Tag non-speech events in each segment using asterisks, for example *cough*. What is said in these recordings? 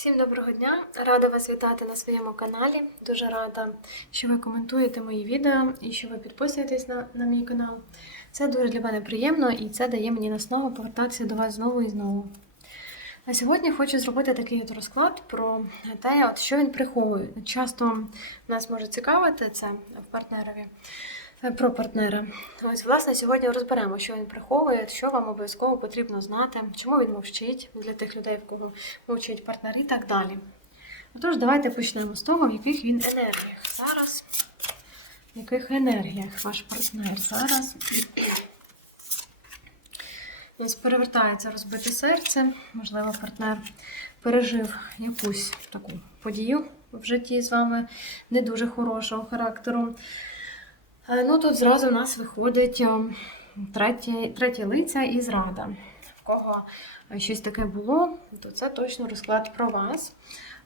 Всім доброго дня! Рада вас вітати на своєму каналі. Дуже рада, що ви коментуєте мої відео і що ви підписуєтесь на, на мій канал. Це дуже для мене приємно і це дає мені наснагу повертатися до вас знову і знову. А сьогодні хочу зробити такий от розклад про те, от що він приховує. Часто нас може цікавити це в партнерові. Про партнера. Ось, власне, сьогодні розберемо, що він приховує, що вам обов'язково потрібно знати, чому він мовчить для тих людей, в кого мовчать партнери і так далі. Отож, давайте почнемо з того, в яких він енергіях зараз. В яких енергіях ваш партнер зараз. Ось перевертається розбите серце. Можливо, партнер пережив якусь таку подію в житті з вами не дуже хорошого характеру. Е, Ну, тут зразу у нас виходить о, третє, третє лиця і зрада. В кого щось таке було, то це точно розклад про вас.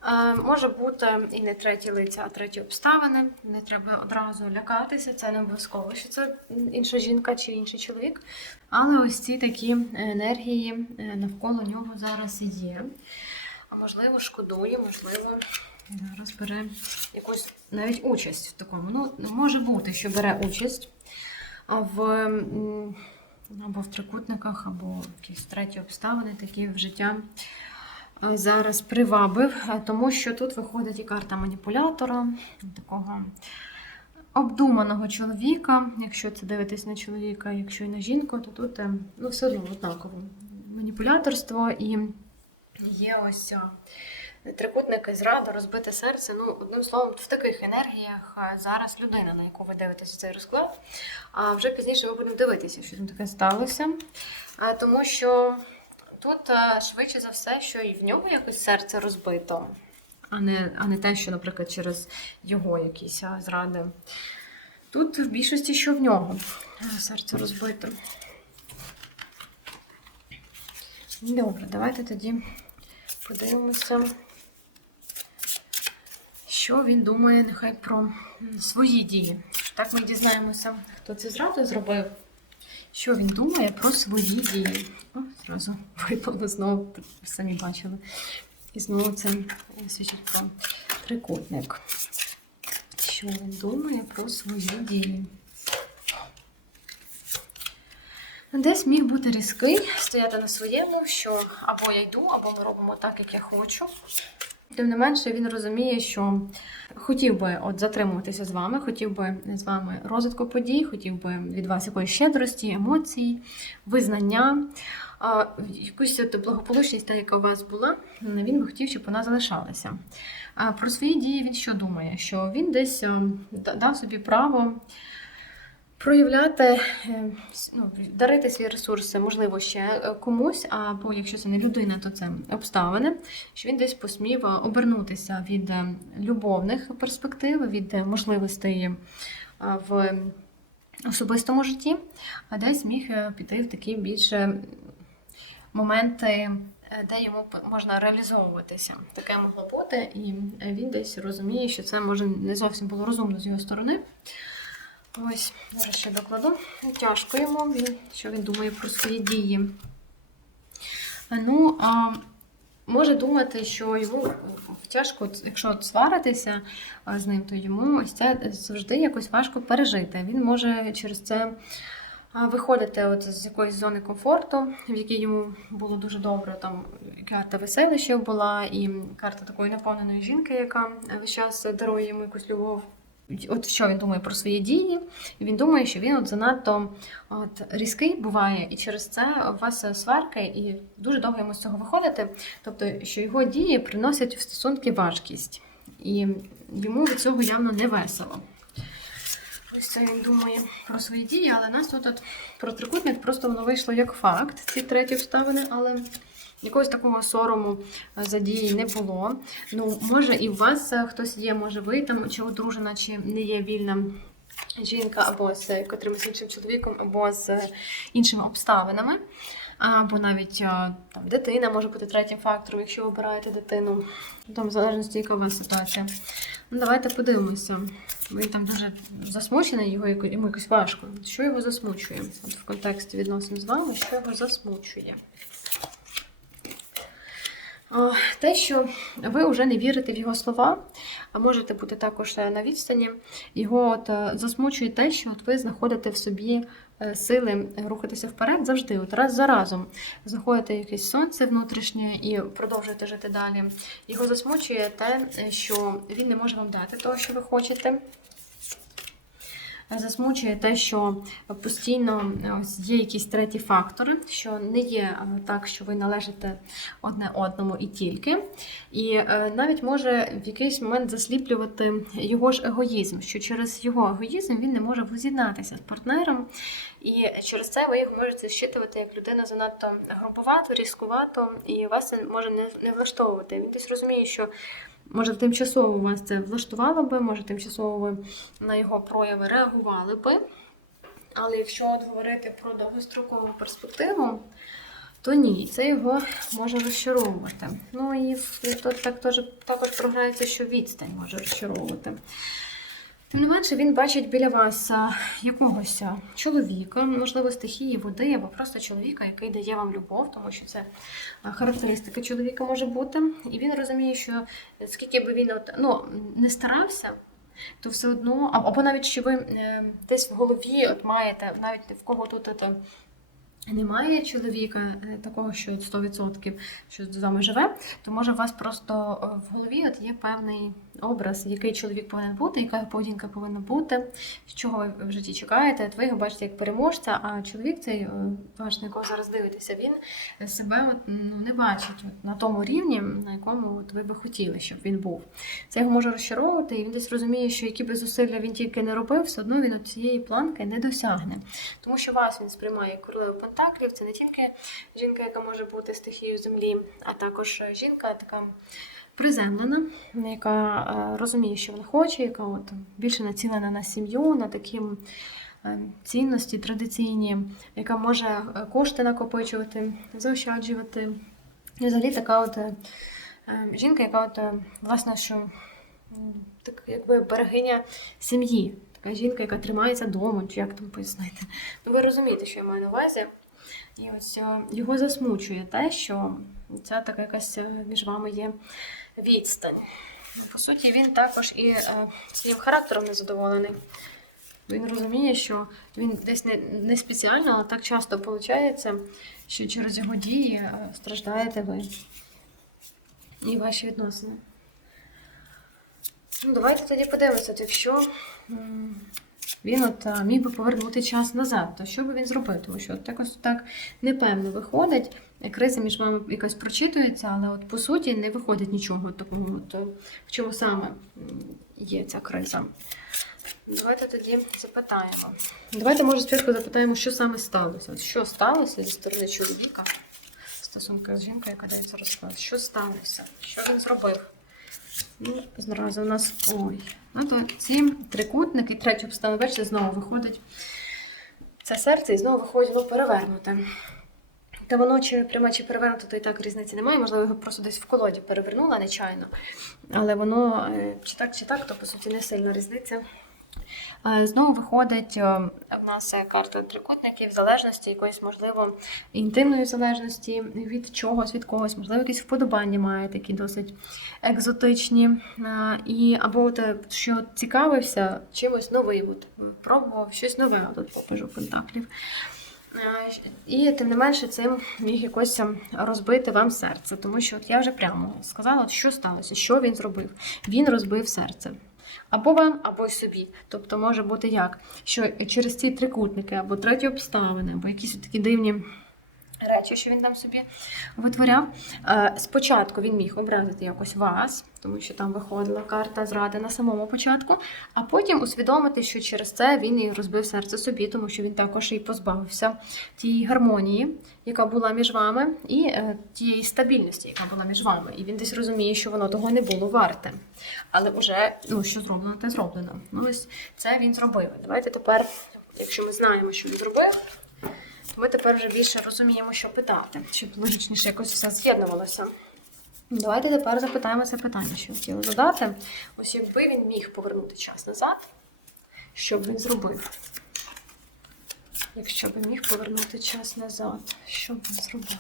Е, Може бути і не треті лиця, а треті обставини. Не треба одразу лякатися, це не обов'язково, що це інша жінка чи інший чоловік. Але ось ці такі енергії е, навколо нього зараз є. А можливо, шкодує, можливо, зараз бере якусь навіть участь в такому. Ну, може бути, що бере участь в, або в трикутниках, або якісь треті обставини, такі в життя зараз привабив, тому що тут виходить і карта маніпулятора, такого обдуманого чоловіка. Якщо це дивитись на чоловіка, якщо і на жінку, то тут е, ну, все одно однаково. Маніпуляторство і є ось. Трикутники, зрада, розбите серце. Ну, одним словом, в таких енергіях зараз людина, на яку ви дивитеся цей розклад. А вже пізніше ми будемо дивитися, що там таке сталося. А, тому що тут а, швидше за все, що і в нього якось серце розбито, а не, а не те, що, наприклад, через його якісь а, зради. Тут в більшості, що в нього серце розбито. Добре, давайте тоді подивимося що він думає нехай про свої дії. Так ми дізнаємося, хто це зразу зробив. Що він думає про свої дії. О, зразу *laughs* випало знову, самі бачили. І знову це свідчить про трикутник. Що він думає про свої дії? Десь міг бути різкий, стояти на своєму, що або я йду, або ми робимо так, як я хочу. Тим не менше, він розуміє, що хотів би от затримуватися з вами, хотів би з вами розвитку подій, хотів би від вас якоїсь щедрості, емоцій, визнання, якусь от благополучність, та, яка у вас була, він би хотів, щоб вона залишалася. А про свої дії він що думає? Що він десь е, дав собі право проявляти, е, ну, дарити свої ресурси, можливо, ще е, комусь, або якщо це не людина, то це обставини, що він десь посмів е, обернутися від любовних перспектив, від можливостей в особистому житті, а десь міг піти в такі більше моменти. Де йому можна реалізовуватися, таке могло бути, і він десь розуміє, що це може не зовсім було розумно з його сторони. Ось, зараз ще докладу. Тяжко йому, він, що він думає про свої дії. Ну, а, може думати, що йому тяжко, якщо сваритися з ним, то йому ось це завжди якось важко пережити. Він може через це виходити от з якоїсь зони комфорту, в якій йому було дуже добре. Там карта веселищів була, і карта такої наповненої жінки, яка весь час дарує йому якусь любов. От що він думає про свої дії, і він думає, що він от занадто от, різкий буває, і через це у вас сварка, і дуже довго йому з цього виходити. Тобто, що його дії приносять в стосунки важкість, і йому від цього явно не весело. Ось це він думає про свої дії, але нас тут от, про трикутник просто воно вийшло як факт, ці треті обставини, але якогось такого сорому е, за дії не було. Ну, може, і у вас е, хтось є, може ви там чи одружена, чи не є вільна жінка, або з якимось іншим чоловіком, або з іншими обставинами. Або навіть е, там, дитина може бути третім фактором, якщо ви обираєте дитину. Там в залежності, яка у вас ситуація. Ну, давайте подивимося. Він там дуже засмучений, його йому якось важко. Що його засмучує? От в контексті відносин з вами, що його засмучує? Те, що ви вже не вірите в його слова, а можете бути також е, на відстані, його от е, засмучує те, що от ви знаходите в собі е, сили рухатися вперед завжди, от раз за разом. Знаходите якесь сонце внутрішнє і продовжуєте жити далі. Його засмучує те, що він не може вам дати того, що ви хочете. Засмучує те, що постійно е, є якісь треті фактори, що не є е, так, що ви належите одне одному і тільки. І е, навіть може в якийсь момент засліплювати його ж егоїзм, що через його егоїзм він не може воз'єднатися з партнером. І через це ви його можете щитувати як людина занадто грубовато, різкувато, і вас це може не влаштовувати. Він десь розуміє, що може тимчасово вас це влаштувало би, може тимчасово ви на його прояви реагували би. Але якщо от говорити про довгострокову перспективу, то ні, це його може розчаровувати. Ну і тут так також програється, що відстань може розчаровувати. Тим не менше, він бачить біля вас якогось чоловіка, можливо, стихії води, або просто чоловіка, який дає вам любов, тому що це характеристика чоловіка може бути. І він розуміє, що скільки би він ну, не старався, то все одно, або навіть що ви е, десь в голові от маєте, навіть в кого тут от, е, немає чоловіка е, такого, що 100% що з вами живе, то може у вас просто е, в голові от є певний образ, який чоловік повинен бути, яка поведінка повинна бути, чого ви в житті чекаєте. От ви його бачите як переможця, а чоловік цей е, ваш, на якого зараз дивитеся, він себе от, ну, не бачить от, на тому рівні, на якому от ви би хотіли, щоб він був. Це його може розчаровувати, і він десь розуміє, що які би зусилля він тільки не робив, все одно він от цієї планки не досягне. Тому що вас він сприймає як королеву Пентаклів. Це не тільки жінка, яка може бути стихією землі, а також жінка така приземлена, яка е, розуміє, що вона хоче, яка от більше націлена на сім'ю, на такі е, цінності традиційні, яка може е, кошти накопичувати, заощаджувати. І взагалі така от жінка, яка от, власне, що так, якби берегиня сім'ї. Така жінка, яка тримається дому, чи як там пояснити. Ну, ви розумієте, що я маю на увазі. І ось його засмучує те, що ця така якась між вами є відстань. Ну, По суті, він також і е, своїм характером незадоволений. Він розуміє, що він десь не, не спеціально, але так часто виходить, що через його дії е, страждаєте ви і ваші відносини. Ну, давайте тоді подивимося, якщо він от міг би повернути час назад, то що би він зробив? Тому що от якось так непевно виходить. Криза між вами якось прочитується, але от по суті не виходить нічого такого. От, е, в чому саме є ця криза. Давайте тоді запитаємо. Давайте, може, спочатку запитаємо, що саме сталося. Що сталося зі сторони чоловіка, стосунки з жінкою, яка дається розклад. Що сталося? Що він зробив? Ну, зразу у нас ой. Ну, то ці трикутники, третю обставину, бачите, знову виходить це серце і знову виходить воно перевернуте. Та воно чи пряме, чи перевернуто, то і так різниці немає. Можливо, його просто десь в колоді перевернула нечайно. Але воно е, чи так, чи так, то по суті не сильно різниця. Е, Знову виходить в нас е, карта трикутників залежності, якоїсь, можливо, інтимної залежності від чогось, від когось, можливо, якісь вподобання має такі досить екзотичні. Е, І або от, е, що цікавився чимось новим, от, пробував щось нове, тут покажу пентаклів. І тим не менше цим міг якось ем, розбити вам серце, тому що от я вже прямо сказала, що сталося, що він зробив. Він розбив серце. Або вам, або й собі. Тобто може бути як, що через ці трикутники, або треті обставини, або якісь такі дивні речі, що він там собі витворяв. Е, Спочатку він міг образити якось вас, тому що там виходила карта зради на самому початку, а потім усвідомити, що через це він і розбив серце собі, тому що він також і позбавився тієї гармонії, яка була між вами, і е, тієї стабільності, яка була між вами. І він десь розуміє, що воно того не було варте. Але вже ну, що зроблено, те зроблено. Ну, ось це він зробив. Давайте тепер, якщо ми знаємо, що він зробив, ми тепер вже більше розуміємо, що питати, щоб логічніше якось все з'єднувалося. Давайте тепер запитаємо це питання, що хотіла задати. Ось якби він міг повернути час назад, що б він зробив? Якщо б міг повернути час назад, що б він зробив?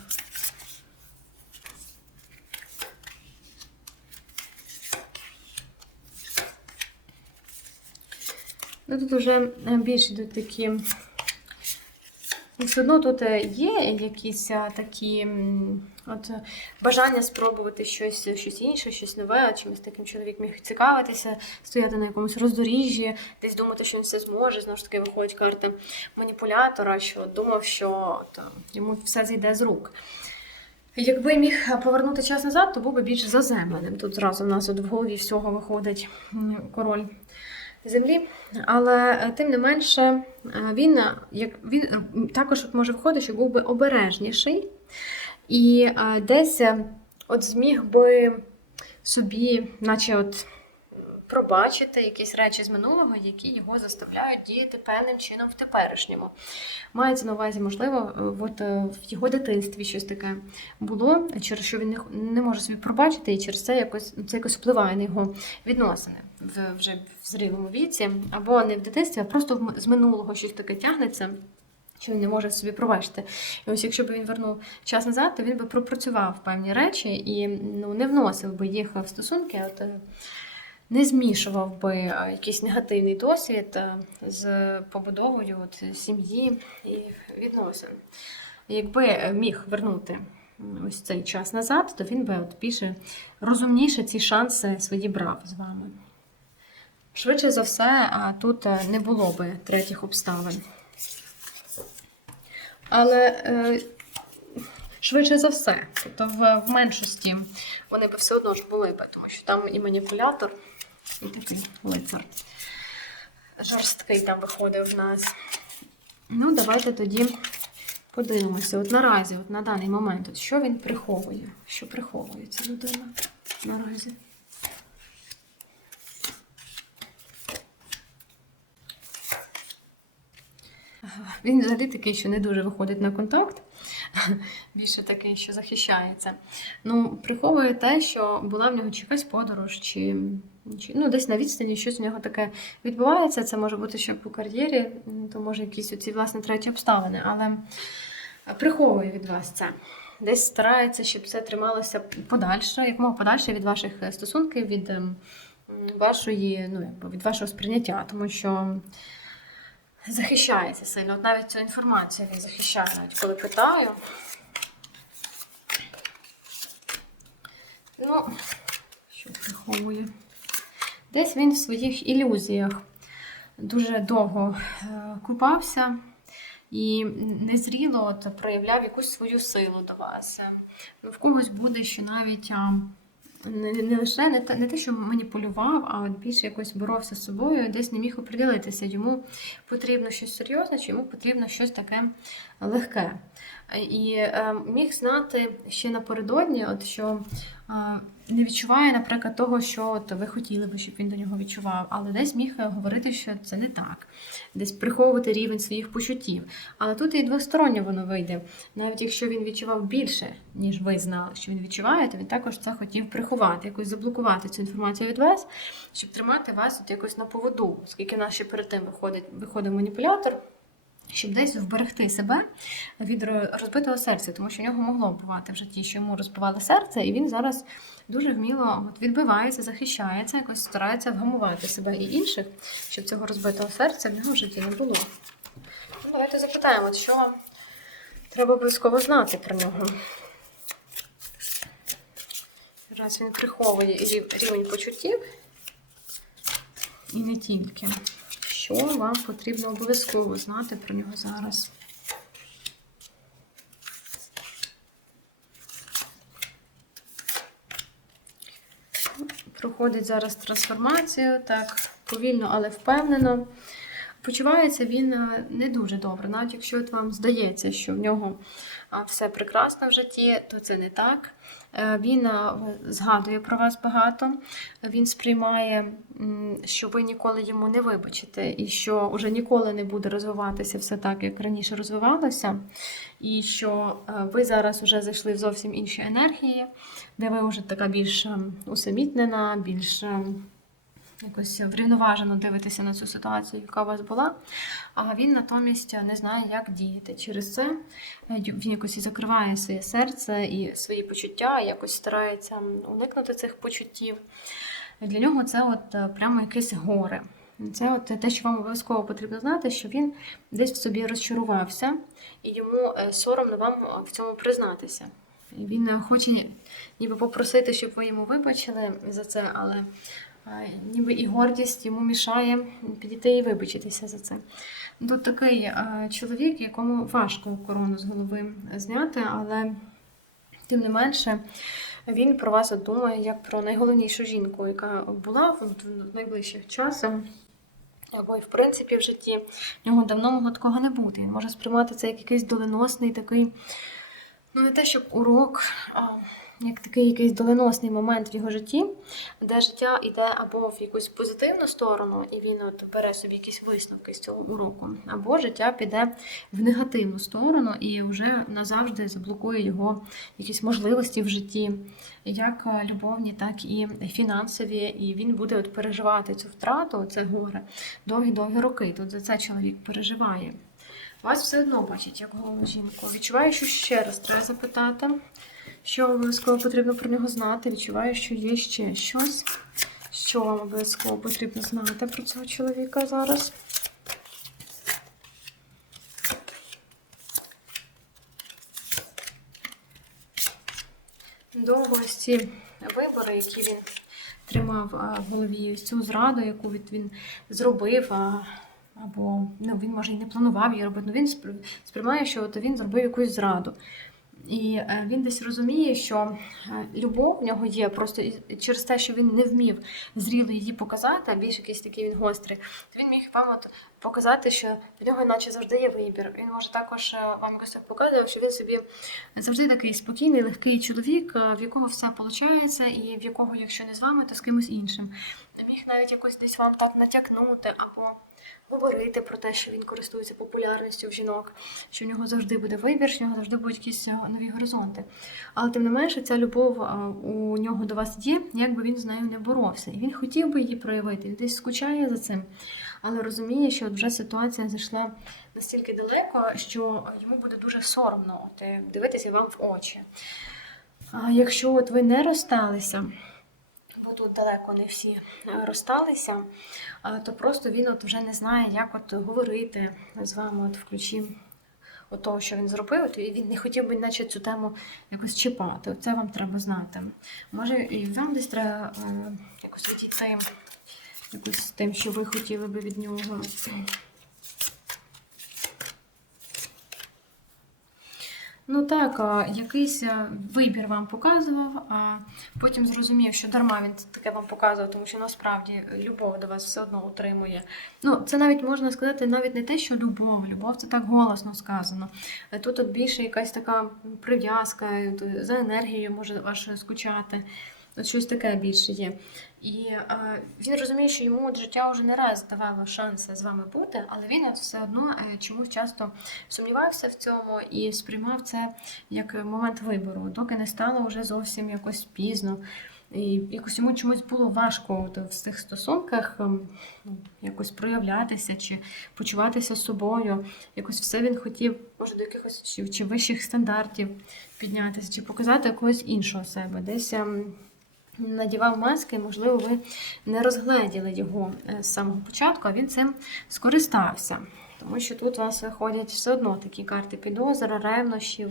Ну, Тут вже більше йдуть такі. Все одно тут е, є якісь е, такі от, е, бажання спробувати щось, щось інше, щось нове, чимось таким чоловік міг цікавитися, стояти на якомусь роздоріжжі, десь думати, що він все зможе. Знову ж таки, виходять карти маніпулятора, що думав, що там, йому все зійде з рук. Якби міг повернути час назад, то був би більш заземленим. Тут зразу в нас от в голові всього виходить король землі. Але е, тим не менше, е, він, е, як, він також може виходити, що був би обережніший і десь от зміг би собі, наче от. Пробачити якісь речі з минулого, які його заставляють діяти певним чином в теперішньому. Мається на увазі, можливо, от в його дитинстві щось таке було, через що він не може собі пробачити, і через це якось це якось впливає на його відносини в вже в зрілому віці, або не в дитинстві, а просто з минулого щось таке тягнеться. Що він не може собі пробачити. І ось якщо б він вернув час назад, то він би пропрацював певні речі і ну, не вносив би їх в стосунки, от, е, не змішував би е, якийсь негативний досвід е, з побудовою от, сім'ї і відносин. Якби міг вернути ось цей час назад, то він би от більше розумніше ці шанси свої брав з вами. Швидше за все, тут е, не було би третіх обставин. Але е, швидше за все, тобто в, меншості вони би все одно ж були би, тому що там і маніпулятор, і такий лицар. Жорсткий там виходив в нас. Ну, давайте тоді подивимося. От наразі, от на даний момент, от що він приховує? Що приховує ця людина наразі? Він взагалі такий, що не дуже виходить на контакт, *laughs* більше такий, що захищається. Ну, приховує те, що була в нього чи якась подорож, чи, чи ну, десь на відстані щось в нього таке відбувається. Це може бути ще по кар'єрі, то може якісь оці власне треті обставини, але приховує від вас це. Десь старається, щоб це трималося подальше, якомога подальше від ваших е, стосунків, від ем, вашої, ну, від вашого сприйняття, тому що захищається сильно. От навіть цю інформацію він захищає, навіть коли питаю. Ну, що приховує? Десь він в своїх ілюзіях дуже довго е, купався і незріло от, проявляв якусь свою силу до вас. Е, В когось буде, що навіть не, не лише не те, не те, що маніпулював, а більше якось боровся з собою, десь не міг оприділитися. Йому потрібно щось серйозне, чи йому потрібно щось таке легке. І е, міг знати ще напередодні, от що е, не відчуває, наприклад, того, що от ви хотіли би, щоб він до нього відчував, але десь міг е, говорити, що це не так, десь приховувати рівень своїх почуттів. Але тут і двосторонньо воно вийде. Навіть якщо він відчував більше, ніж ви знали, що він відчуває, то він також це хотів приховати, якось заблокувати цю інформацію від вас, щоб тримати вас от якось на поводу, оскільки ще перед тим виходить, виходив маніпулятор. Щоб десь вберегти себе від розбитого серця, тому що в нього могло бувати в житті, що йому розбивали серце, і він зараз дуже вміло відбивається, захищається, якось старається вгамувати себе і інших, щоб цього розбитого серця в нього в житті не було. Ну, давайте запитаємо, що вам треба обов'язково знати про нього. Раз він приховує рівень почуттів, і не тільки. Що вам потрібно обов'язково знати про нього зараз? Проходить зараз трансформацію, так, повільно, але впевнено. Почувається він е, не дуже добре. Навіть якщо от вам здається, що в нього все прекрасно в житті, то це не так. Е, Він е, згадує про вас багато. Він сприймає, що ви ніколи йому не вибачите, і що вже ніколи не буде розвиватися все так, як раніше розвивалося, і що е, ви зараз вже зайшли в зовсім інші енергії, де ви вже така більш ем, усамітнена, більш ем, якось врівноважено дивитеся на цю ситуацію, яка у вас була. А він натомість не знає, як діяти. Через це він якось і закриває своє серце і свої почуття, і якось старається уникнути цих почуттів. Для нього це от е, прямо якесь горе. Це от те, що вам обов'язково потрібно знати, що він десь в собі розчарувався, і йому е, соромно вам е, в цьому признатися. Він хоче ніби попросити, щоб ви йому вибачили за це, але ніби і гордість йому мішає підійти і вибачитися за це. Тут такий чоловік, якому важко корону з голови зняти, але тим не менше. Він про вас думає як про найголовнішу жінку, яка була в найближчих часом, або й в принципі в житті. В нього давно могло такого не бути. Він може сприймати це як якийсь доленосний такий, ну не те, щоб урок, а як такий якийсь доленосний момент в його житті, де життя йде або в якусь позитивну сторону, і він от бере собі якісь висновки з цього уроку, або життя піде в негативну сторону і вже назавжди заблокує його якісь можливості в житті, як е, любовні, так і фінансові. І він буде от переживати цю втрату, це горе довгі-довгі роки. Тут за це чоловік переживає. Вас все одно бачить як головну жінку. Відчуваю, що ще раз треба запитати, що обов'язково потрібно про нього знати. Відчуваю, що є ще щось, що вам обов'язково потрібно знати про цього чоловіка зараз. Довго ці вибори, які він тримав в голові, цю зраду, яку він зробив, або ну, він може і не планував її робити, але він сприймає, що от він зробив якусь зраду. І е, він десь розуміє, що е, любов в нього є просто через те, що він не вмів зріло її показати, а більш якийсь такий він гострий, то він міг вам от показати, що в нього наче завжди є вибір. Він може також е, вам якось показував, що він собі завжди такий спокійний, легкий чоловік, в якого все виходить, і в якого, якщо не з вами, то з кимось іншим. Міг навіть якось десь вам так натякнути або говорити про те, що він користується популярністю в жінок, що в нього завжди буде вибір, що в нього завжди будуть якісь е, нові горизонти. Але тим не менше, ця любов е, у нього до вас є, як би він з нею не боровся. І він хотів би її проявити, він десь скучає за цим, але розуміє, що вже ситуація зайшла настільки далеко, що йому буде дуже соромно е, дивитися вам в очі. А якщо от ви не розсталися, тут далеко не всі е, розсталися, то просто він от вже не знає, як от говорити з вами от в ключі от того, що він зробив, і він не хотів би, наче цю тему якось чіпати. Це вам треба знати. Може, і вам десь треба е, якось відійти якось тим, що ви хотіли би від нього. Ну так, а, якийсь вибір вам показував, а потім зрозумів, що дарма він таке вам показував, тому що насправді любов до вас все одно утримує. Ну, це навіть можна сказати, навіть не те, що любов. Любов це так голосно сказано. Е, Тут от більше якась така прив'язка, е, за енергією може ваше скучати. От щось таке більше є. І е, він розуміє, що йому от життя вже не раз давало шанси з вами бути, але він все одно е, чомусь часто сумнівався в цьому і сприймав це як момент вибору, доки не стало вже зовсім якось пізно. І якось йому чомусь було важко от в цих стосунках ем, ну, якось проявлятися чи почуватися собою. Якось все він хотів, може, до якихось чи, чи вищих стандартів піднятися, чи показати якогось іншого себе. Десь ем, надівав маски, можливо, ви не розгледіли його е, з самого початку, а він цим скористався. Тому що тут у вас виходять все одно такі карти підозри, ревнощів,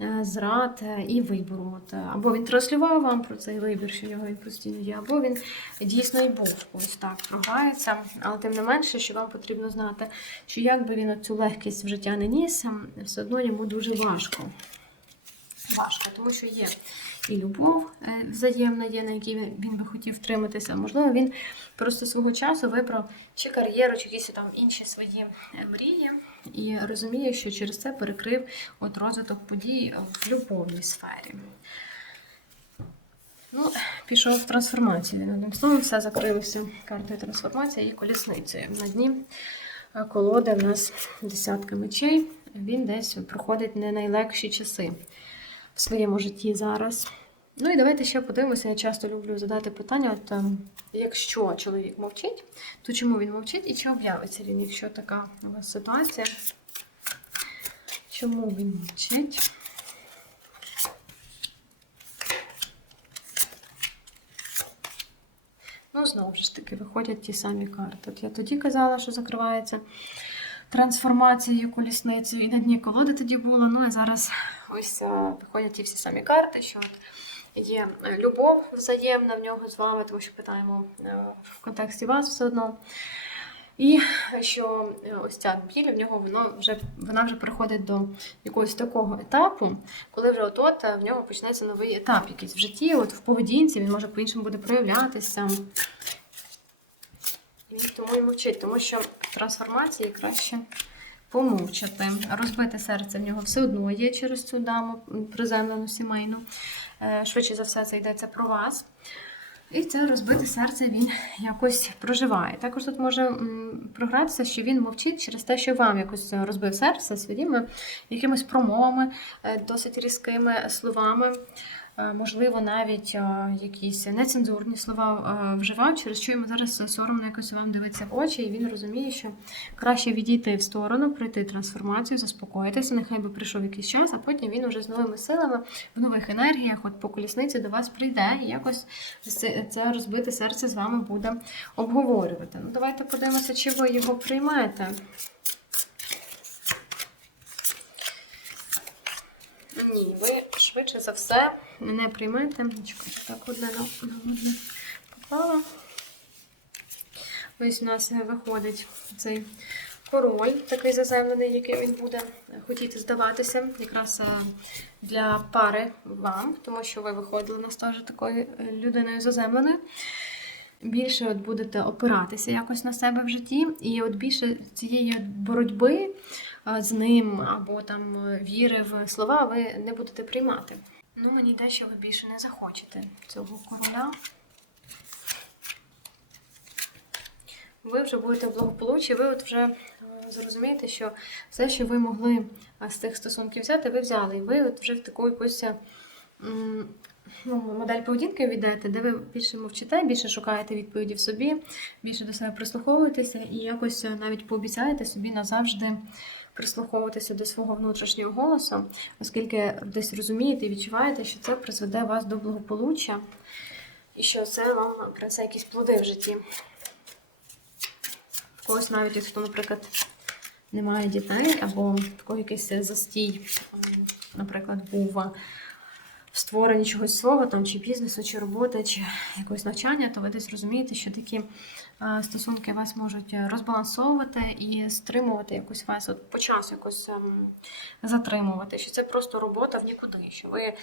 е, зрад е, і вибору. Або він транслював вам про цей вибір, що його він постійно є, або він дійсно і був ось так програється. Але тим не менше, що вам потрібно знати, що як би він цю легкість в життя не ніс, все одно йому дуже важко. Важко, тому що є і любов е, взаємна є, на якій він би хотів втриматися. Можливо, він просто свого часу вибрав чи кар'єру, чи якісь там інші свої е, мрії, і розуміє, що через це перекрив от розвиток подій в любовній сфері. Ну, пішов в трансформацію. Він одним словом все закрилося картою трансформації і колісницею. На дні е, колоди в нас десятка мечей. Він десь проходить не найлегші часи в своєму житті зараз. Ну і давайте ще подивимося. Я часто люблю задати питання: от, ем, якщо чоловік мовчить, то чому він мовчить і чи об'явиться він, якщо така у вас ситуація? Чому він мовчить? Ну, знову ж таки, виходять ті самі карти. От я тоді казала, що закривається трансформацією колісницею, і на дні колоди тоді було. Ну і зараз ось е, виходять ті всі самі карти, що є е, любов взаємна в нього з вами, тому що питаємо е, в контексті вас все одно. І що ось ця біль в нього воно вже вона вже приходить до якогось такого етапу, коли вже от от в нього почнеться новий етап якийсь в житті, от в поведінці він може по-іншому буде проявлятися. І тому і мовчить, тому що трансформації краще помовчати. Розбите серце в нього все одно є через цю даму приземлену сімейну. Е, Швидше за все, це йдеться про вас. І це розбите серце він якось проживає. Також тут може програтися, що він мовчить через те, що вам якось розбив серце своїми якимись промовами, е, досить різкими словами. Е, Можливо, навіть е, якісь нецензурні слова е, вживав, через що йому зараз соромно якось вам дивитися в очі, і він розуміє, що краще відійти в сторону, пройти трансформацію, заспокоїтися. Нехай би прийшов якийсь час, а потім він уже з новими силами, в нових енергіях, от по колісниці до вас прийде і якось це розбите серце з вами буде обговорювати. Ну, давайте подивимося, чи ви його приймаєте. Ні, ви швидше за все не приймете. Так одне попала. Ось у нас виходить цей король, такий заземлений, який він буде хотіти здаватися, якраз е, для пари вам, тому що ви виходили на теж такою е, людиною заземленою. Більше от будете опиратися якось на себе в житті, і от більше цієї боротьби з ним або там е, віри в слова ви не будете приймати. Ну, мені йде, що ви більше не захочете цього короля. Ви вже будете в благополуччі, ви от вже е, зрозумієте, що все, що ви могли з цих стосунків взяти, ви взяли. І ви от вже в таку якусь е, ну, модель поведінки війдете, де ви більше мовчите, більше шукаєте відповіді в собі, більше до себе прислуховуєтеся і якось е, навіть пообіцяєте собі назавжди прислуховуватися до свого внутрішнього голосу, оскільки десь розумієте і відчуваєте, що це призведе вас до благополуччя, і що це вам принесе якісь плоди в житті. В когось навіть, якщо, наприклад, немає дітей, або такий якийсь застій, наприклад, був в створенні чогось свого, там, чи бізнесу, чи роботи, чи якогось навчання, то ви десь розумієте, що такі стосунки вас можуть розбалансовувати і стримувати якось вас, от по часу якось ем, затримувати. Що це просто робота в нікуди. Що ви е,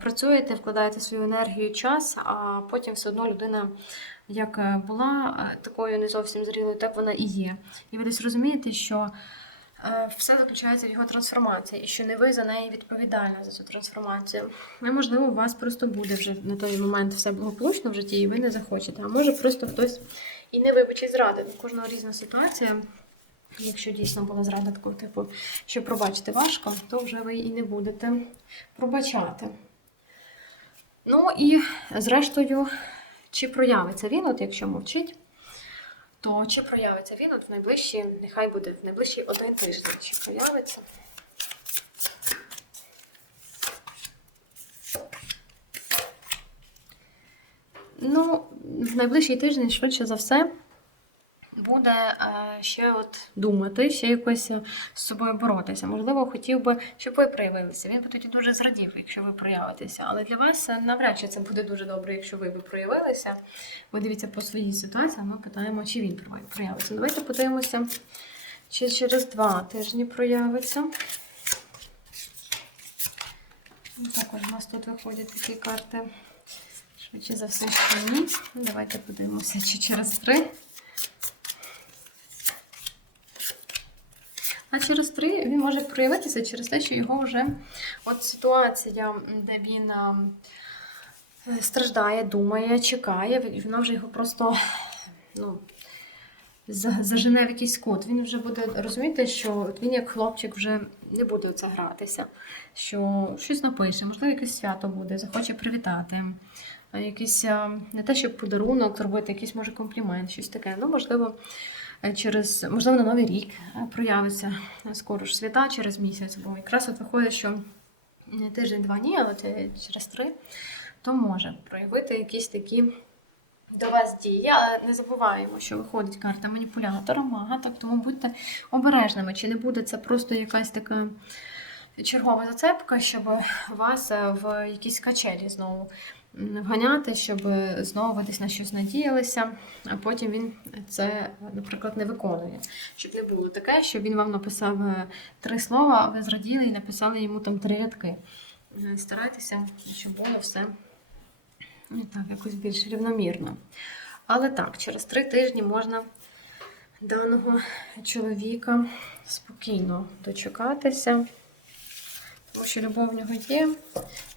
працюєте, вкладаєте свою енергію, час, а потім все одно людина. Як е, була е, такою не зовсім зрілою, так вона і є. І ви десь розумієте, що е, все заключається в його трансформації, і що не ви за неї відповідальна за цю трансформацію. І, можливо, у вас просто буде вже на той момент все благополучно в житті, і ви не захочете. А може просто хтось і не вибачить зради. У кожного різна ситуація. Якщо дійсно була зрада такого типу, що пробачити важко, то вже ви і не будете пробачати. Ну і зрештою, чи проявиться він, от якщо мовчить, то чи проявиться він от в найближчі, нехай буде в найближчий один тиждень, чи проявиться. Ну, в найближчий тиждень, швидше за все, буде е, ще от думати, ще якось е, з собою боротися. Можливо, хотів би, щоб ви проявилися. Він би тоді дуже зрадів, якщо ви проявитеся. Але для вас е, навряд чи це буде дуже добре, якщо ви би проявилися. Ви дивіться по своїй ситуації, а ми питаємо, чи він проявиться. Давайте подивимося, чи через два тижні проявиться. Також у нас тут виходять такі карти. Швидше за все, що ні. Давайте подивимося, чи через три. А через три він може проявитися через те, що його вже от ситуація, де він страждає, думає, чекає, вона вже його просто ну, зажене в якийсь кут. Він вже буде розуміти, що він як хлопчик вже не буде оце гратися, що щось напише, можливо, якесь свято буде, захоче привітати. Якийсь не те, щоб подарунок зробити, якийсь може комплімент, щось таке. Ну, можливо, е, через можливо на новий рік е, проявиться е, скоро ж свята через місяць, бо якраз от виходить, що не тиждень-два ні, але через три, то може проявити якісь такі до вас діє, але не забуваємо, що виходить карта маніпулятора, мага, так тому будьте обережними. Чи не буде це просто якась така чергова зацепка, щоб вас в якісь качелі знову вганяти, щоб знову десь на щось надіялися, а потім він це, наприклад, не виконує. Щоб не було таке, що він вам написав е, три слова, а ви зраділи і написали йому там три рядки. Е, Старайтеся, щоб було все ну, так, якось більш рівномірно. Але так, через три тижні можна даного чоловіка спокійно дочекатися, тому що любов в нього є,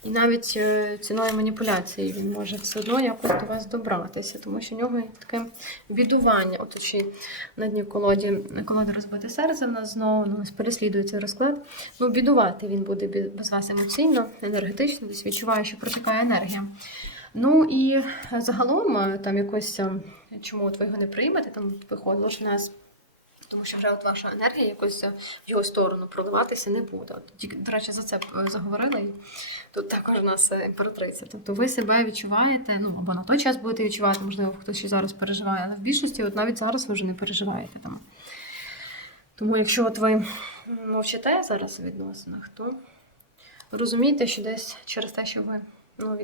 і навіть е, ціною маніпуляції він може все одно якось до вас добратися, тому що в нього є таке бідування. От ще на дні колоді, колоди розбите серце в нас знову ну, ось переслідується розклад. Ну, бідувати він буде без вас емоційно, енергетично, десь відчуває, що протікає енергія. Ну і загалом е, там якось, е, чому от ви його не приймете, там виходило в нас. Тому що вже от ваша енергія якось в його сторону проливатися не буде. Тільки, до речі, за це е, заговорила. І тут також у нас е, імператриця. Тобто ви себе відчуваєте, ну або на той час будете відчувати, можливо, хтось ще зараз переживає, але в більшості, от навіть зараз ви вже не переживаєте там. Тому якщо от ви мовчите зараз у відносинах, то розумійте, що десь через те, що ви ну,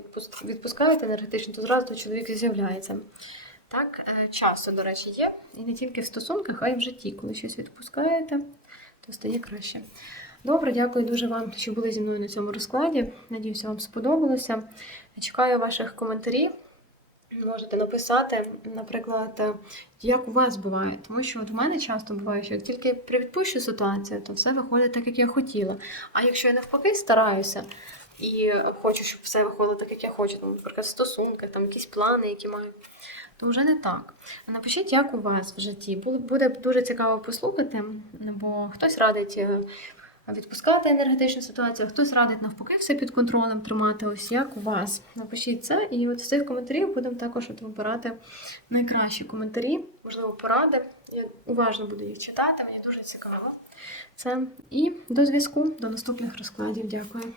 відпускаєте енергетично, то зразу чоловік з'являється. Так, е, часто, до речі, є. І не тільки в стосунках, а й в житті. Коли щось відпускаєте, то стає краще. Добре, дякую дуже вам, що були зі мною на цьому розкладі. Надіюся, вам сподобалося. Чекаю ваших коментарів. Можете написати, наприклад, як у вас буває. Тому що от у мене часто буває, що як тільки привідпущу ситуацію, то все виходить так, як я хотіла. А якщо я навпаки стараюся і хочу, щоб все виходило так, як я хочу, там, наприклад, в стосунках, там якісь плани, які маю, то вже не так. Напишіть, як у вас в житті. Буде дуже цікаво послухати, бо хтось радить е, відпускати енергетичну ситуацію, хтось радить навпаки все під контролем тримати. Ось як у вас. Напишіть це, і от з цих коментарів будемо також от вибирати найкращі коментарі, можливо, поради. Я уважно буду їх читати, мені дуже цікаво. Це і до зв'язку, до наступних розкладів. Дякую.